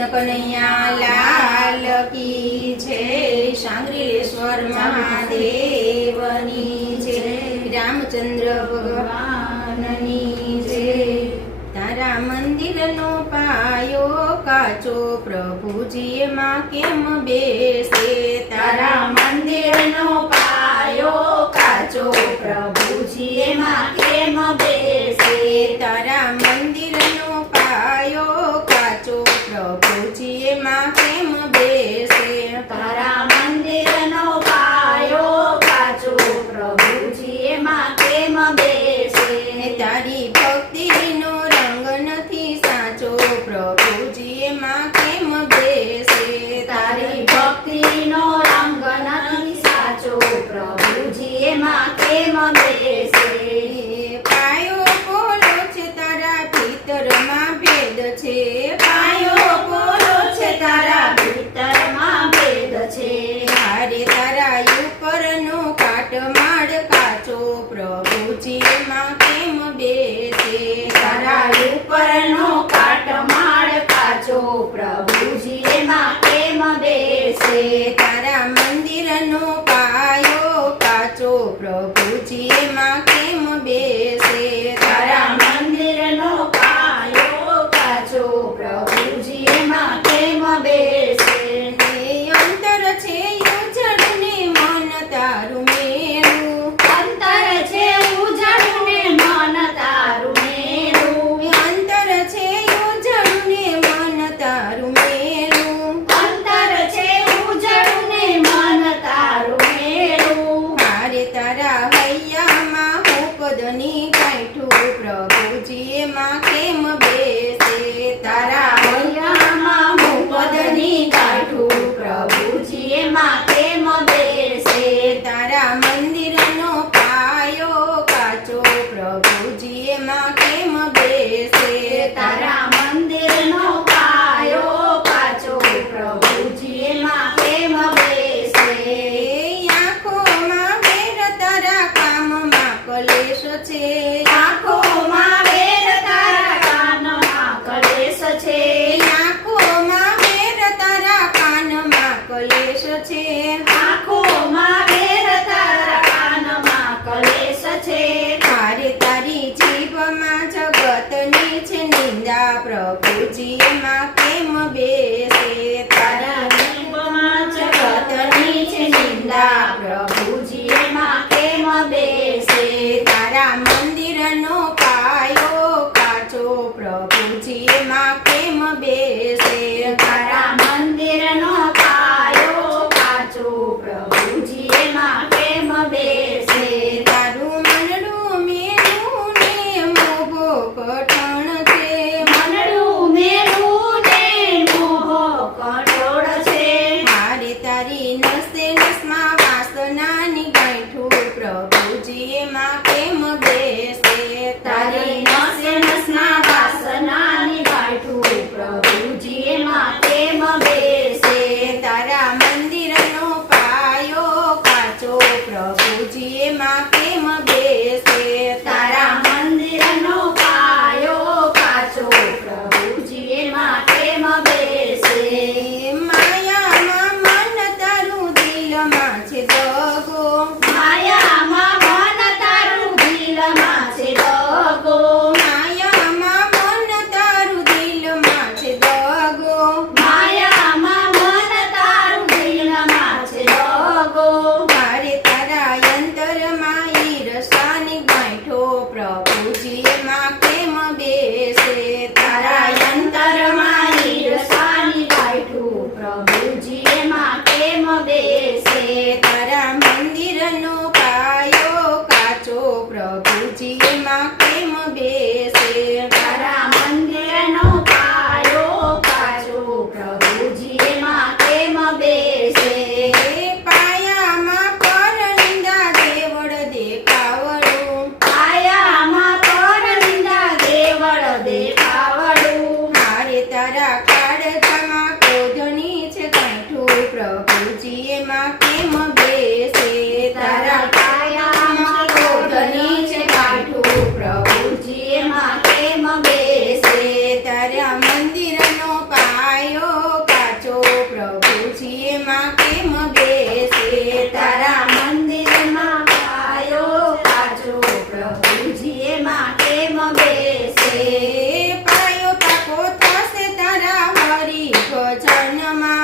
કૃષ્ણ કનૈયા લાલ કી જય, સાંગરીલેશ્વર મહાદેવની જય, રામચંદ્ર ભગવાનની જય। તારા મંદિરનો પાયો કાચો, પ્રભુજી એમાં કેમ બેસે? તારા મંદિરનો પાયો કાચો, પ્રભુજી એમાં કેમ બેસે? તારા મંદિરનો પાયો કાચો, પ્રભુજી એમાં કેમ બેસે? તારા મંદિરનો પાયો કાચો, પ્રભુજી એમાં કેમ બેસે? તારી ભક્તિનો રંગ નથી સાચો, પ્રભુજી એમાં કેમ બેસે? તારી ભક્તિનો રંગ નથી સાચો, પ્રભુજી એમાં કેમ બેસે? પાયો બોલો છે તારા ભીતરમાં ભેદ છે, પાયો બોલો છે તારા ભીતરમાં ભેદ છે। હારે તારા ઉપરનો કાટમાળ કાચો, પ્રભુજી એમાં કેમ બેસે? તારા ઉપરનો કાટમાળ કાચો, પ્રભુજી એમાં કેમ બેસે? તારા મંદિરનો પાયો કાચો, પ્રભુજી એમાં કેમ બેસે? તારા મંદિરનો પાયો કાચો, પ્રભુજી એમાં કેમ બેસે? અંતર છે ઉજળને મન તારું મેરું, અંતર છે ઉજળને મન તારું મેરું, અંતર છે ઉજળને મન તારું મેરું, અંતર છે ઉજળને મન તારું મેરું। મારે તારા હૈયામાં હું પદની ગાંઠું, પ્રભુજી એમાં કેમ બેસે? તારા હૈયામાં હું પદની ગાંઠું, પ્રભુજી એમાં કેમ બેસે? તારા મંદિરનો પાયો કાચો, પ્રભુજી એમાં કેમ બેસે? તારા મંદિરનો પાયો કાચો, પ્રભુજી એમાં કેમ બેસે? આંખોમાં વેર તારા કામમાં કલેશ છે, આંખોમાં વેર તારા કાનમાં કલેશ છે, આંખોમાં વેર તારા કાનમાં કલેશ છે, આંખોમાં વેર તારા કાનમાં કલેશ છે। તારે તારી જીભમાં જગતની છે નિંદા, પ્રભુજી એમાં કેમ બેસે? તારા જીભમાં જગતની છે નિંદા, પ્રભુજી એમાં કેમ બેસે? તારા મંદિરનો પાયો કાચો, પ્રભુજી એમાં કેમ બેસે? તારા મંદિરનો પાયો કાચો, પ્રભુજી એમાં કેમ બેસે? તારું મનડું મેલું ને મોભો કઠણ છે, મનડું મેલું ને મોહો કઠોળ છે, મારે તારી નસે નસમાં વાસનાની ગાંઠું, પ્રભુજી એમાં કેમ બેસે? તારી નસે નસના વાસનાની ગાંઠું, પ્રભુજી એમાં કેમ બેસે? તારા મંદિરનો પાયો કાચો, પ્રભુજી એમાં કેમ બેસે? તારા મંદિરનો પાયો કાચો, પ્રભુજી એમાં કેમ બેસે? માયામાં મન તારું દિલમાં છે દગો, માયામાં મન તારું દિલમાં છે દગો, માયામાં મન તારું દિલમાં છે દગો, માયામાં મન તારું દિલમાં છે દગો। મારે તારા અંતરમાં ઈર્ષાની ગાંઠો, પ્રભુજી એમાં કેમ બેસે? તારા અંતરમાં ઈર્ષાની ગાંઠું, પ્રભુજી એમાં કેમ બેસે? તારા મંદિરનો પાયો કાચો, પ્રભુજી એમાં કેમ બેસે? તારા મંદિરનો પાયો કાચો, પ્રભુજી એમાં કેમ બેસે? પાયામાં પરનિંદા દેવળ દેખાવડું, પાયામાં પરનિંદા દેવળ દેખાવડું, મારે તારા કાળજામાં ક્રોધની છે ગાંઠું, પ્રભુજી એમાં કેમ બેસે? તારા પાયામાં ક્રોધની છે ગાંઠું, પ્રભુજી એમાં કેમ બેસે? તારા મંદિરનો પાયો ભજનમાં